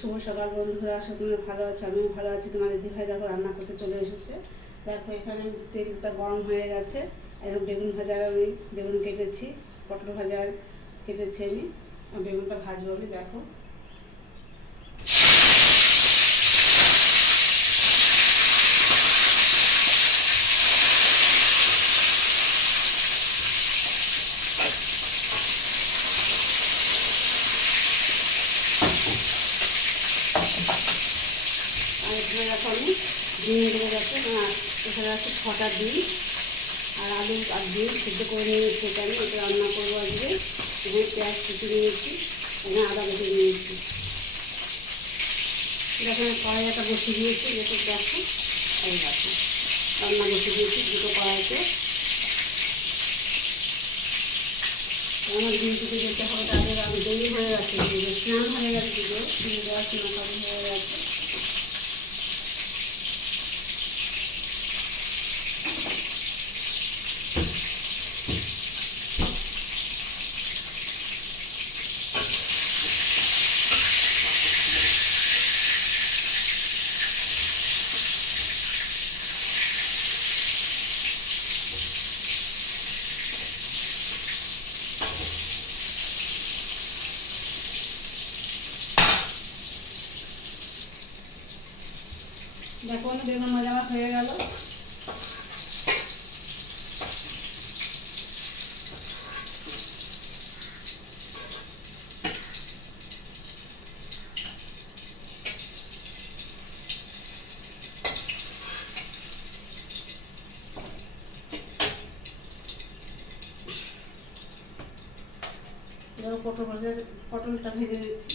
শুভ সকাল বন্ধুরা, আশা করি ভালো আছো, আমিও ভালো আছি। তোমাদের দিভাই দেখো রান্না করতে চলে এসেছে। দেখো এখানে তেলটা গরম হয়ে গেছে। এখন বেগুন ভাজা আমি, বেগুন কেটেছি, পটল ভাজা কেটেছি আমি বেগুনটা ভাজবো আমি, দেখো। এখানে আমি ডিম দেবো যাচ্ছে এখানে আছে ছটা ডিম। আর আলু আর ডিম সিদ্ধ করে নিয়েছি এটা আমি। এটা রান্না করব আজকে। এখানে পেঁয়াজ কুচি নিয়েছি। এখানে আদা বেটে নিয়েছি। আমি কড়াইটা বসিয়ে দিয়েছি। যেটা দেখো, এই দেখো, রান্না বসিয়ে দিয়েছি দুটো কড়াইতে। আমার ডিম কুচি যেতে হবে তাদের আমি দেরি হয়ে গেছে। স্নান হয়ে গেছে দুটো ডিম দেওয়ার স্নান হয়ে গেছে। দেখো না বেগুন ভাজা আমার হয়ে গেল। পটল পটলটা ভেজে নিচ্ছি।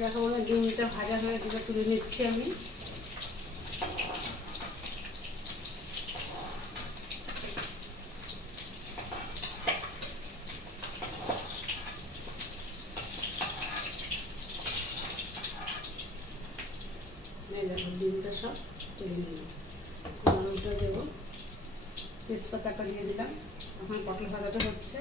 দেখো বলে ডিমটা ভাজা হয়ে দুটো তুলে নিচ্ছি আমি। দেখো, ডিমটা সব তুলে নিলাম। লবণটা দেবো। তেজপাতাটা দিয়ে দিলাম। এখন পটল ভাজাটা হচ্ছে।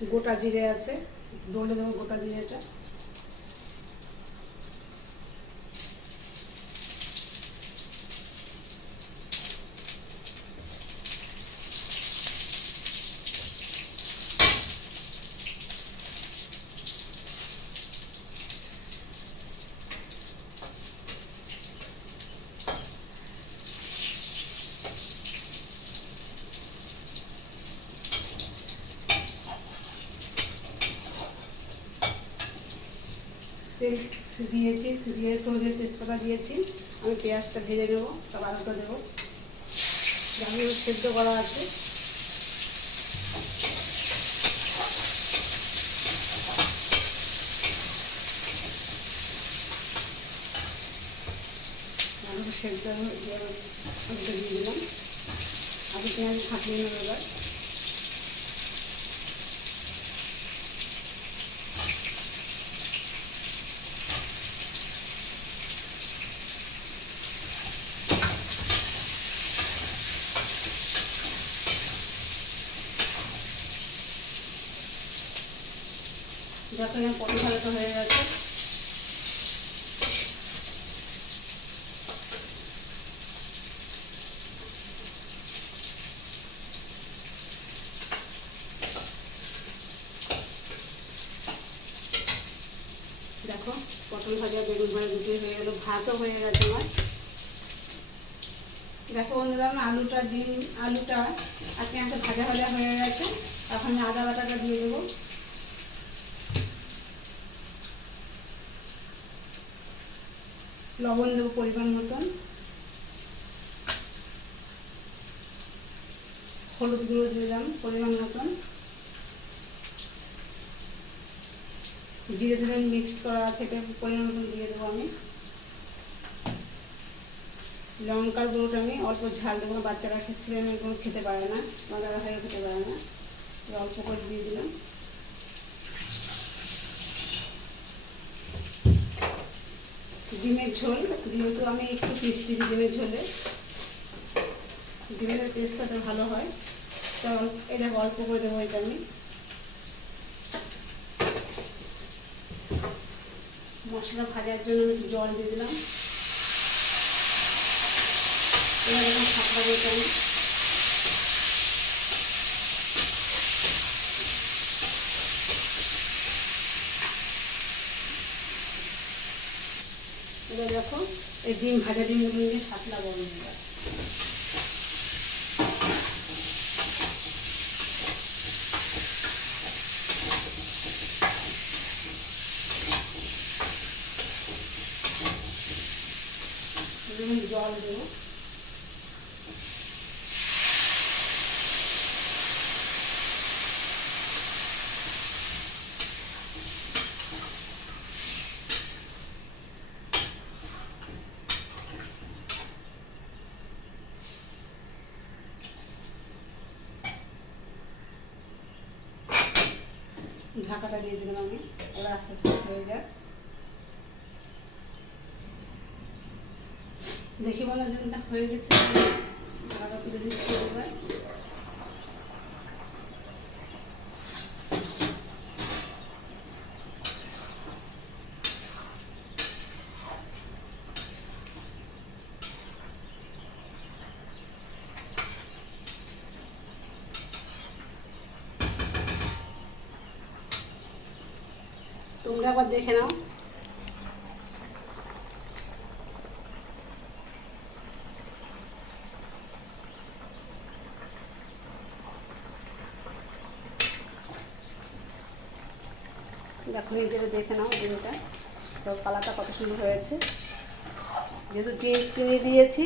গোটা জিরে আছে দৌড়ে দেবো গোটা জিরেটা। তেল দিয়েছি দিয়ে তোদের তেজপাতা দিয়েছি। আমি পেঁয়াজটা ভেজে নেব আলুটা দেবো। আমি সেদ্ধ করা আছে। আলু সেদ্ধ দিয়ে দিলাম। আলু পেঁয়াজ ফাটিয়ে নেব এবার। দেখো এখানে পটল ভাজাটা হয়ে গেছে। দেখো, পটল ভাজা, বেগুন ভাজা দুটোই হয়ে গেলো, ভাতও হয়ে গেছে আমার। দেখো আমার আলুটা, ডিম, আলুটা আর পেঁয়াজটা ভাজা ভাজা হয়ে গেছে। এখন আদা বাটাটা দিয়ে দেবো। লবণ দেবো পরিমাণ মতন। হলুদ গুঁড়ো দিলাম পরিমাণ মতন। জিরে ধরে মিক্স করা আছে এটা পরিমাণ মতন দিয়ে দেবো আমি। লঙ্কার গুঁড়োটা আমি অল্প ঝাল দেবো বাচ্চারা খেচ্ছিলেন এগুলো খেতে পারে না বাচ্চারা হয়ে খেতে পারে না। অল্প করে দিয়ে দিলাম। ডিমের ঝোল, যেহেতু আমি একটু মিষ্টি ডিমের ঝোলে। ডিমের টেস্টটা ভালো হয়। তো এটা অল্প করে দেবো এটা আমি। মশলা ভাজার জন্য একটু জল দিয়ে দিলাম। এবার ফাঁকা দিয়ে আমি এবার দেখো এই ডিম ভাজা ডিমগুলো নিয়ে সাতলা গরম হয়ে জল দেবো। ঢাকাটা দিয়ে দিলাম আমি। ওরা আস্তে আস্তে হয়ে যাক। দেখি মনে জন্য হয়ে গেছে ঢাকা তুলে দিচ্ছি এবার। তোমরা আবার দেখে নাও। দেখো, নিজেরা দেখে নাও ডিমটা। তো কালারটা কত সুন্দর হয়েছে। যেহেতু চিনি চিনি দিয়েছি,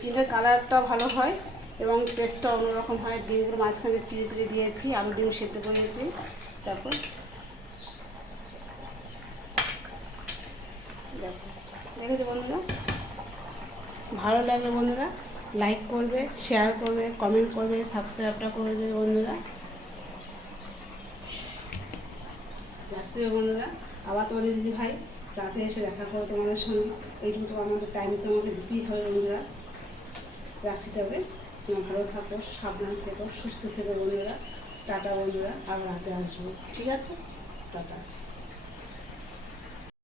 চিনির কালারটা ভালো হয় এবং টেস্টটা অন্যরকম হয়। ডিমগুলো মাঝখানে চিড়ে চিড়ে দিয়েছি, আলু ডিম সেদ্ধ করেছি। তারপর দেখো দেখেছ বন্ধুরা? ভালো লাগলে বন্ধুরা লাইক করবে শেয়ার করবে কমেন্ট করবে সাবস্ক্রাইবটা করে দেবে বন্ধুরা। হবে বন্ধুরা, আবার তোমাদের দিদি ভাই রাতে এসে দেখা করো তোমাদের সঙ্গে। এইটুকু তো আমাদের টাইম তো আমাকে দিতেই হবে বন্ধুরা। রাখছি তবে। তোমরা ভালো থাকো, সাবধান থেকো, সুস্থ থেকো বন্ধুরা। টাটা বন্ধুরা, আবার রাতে আসব। ঠিক আছে? টাটা।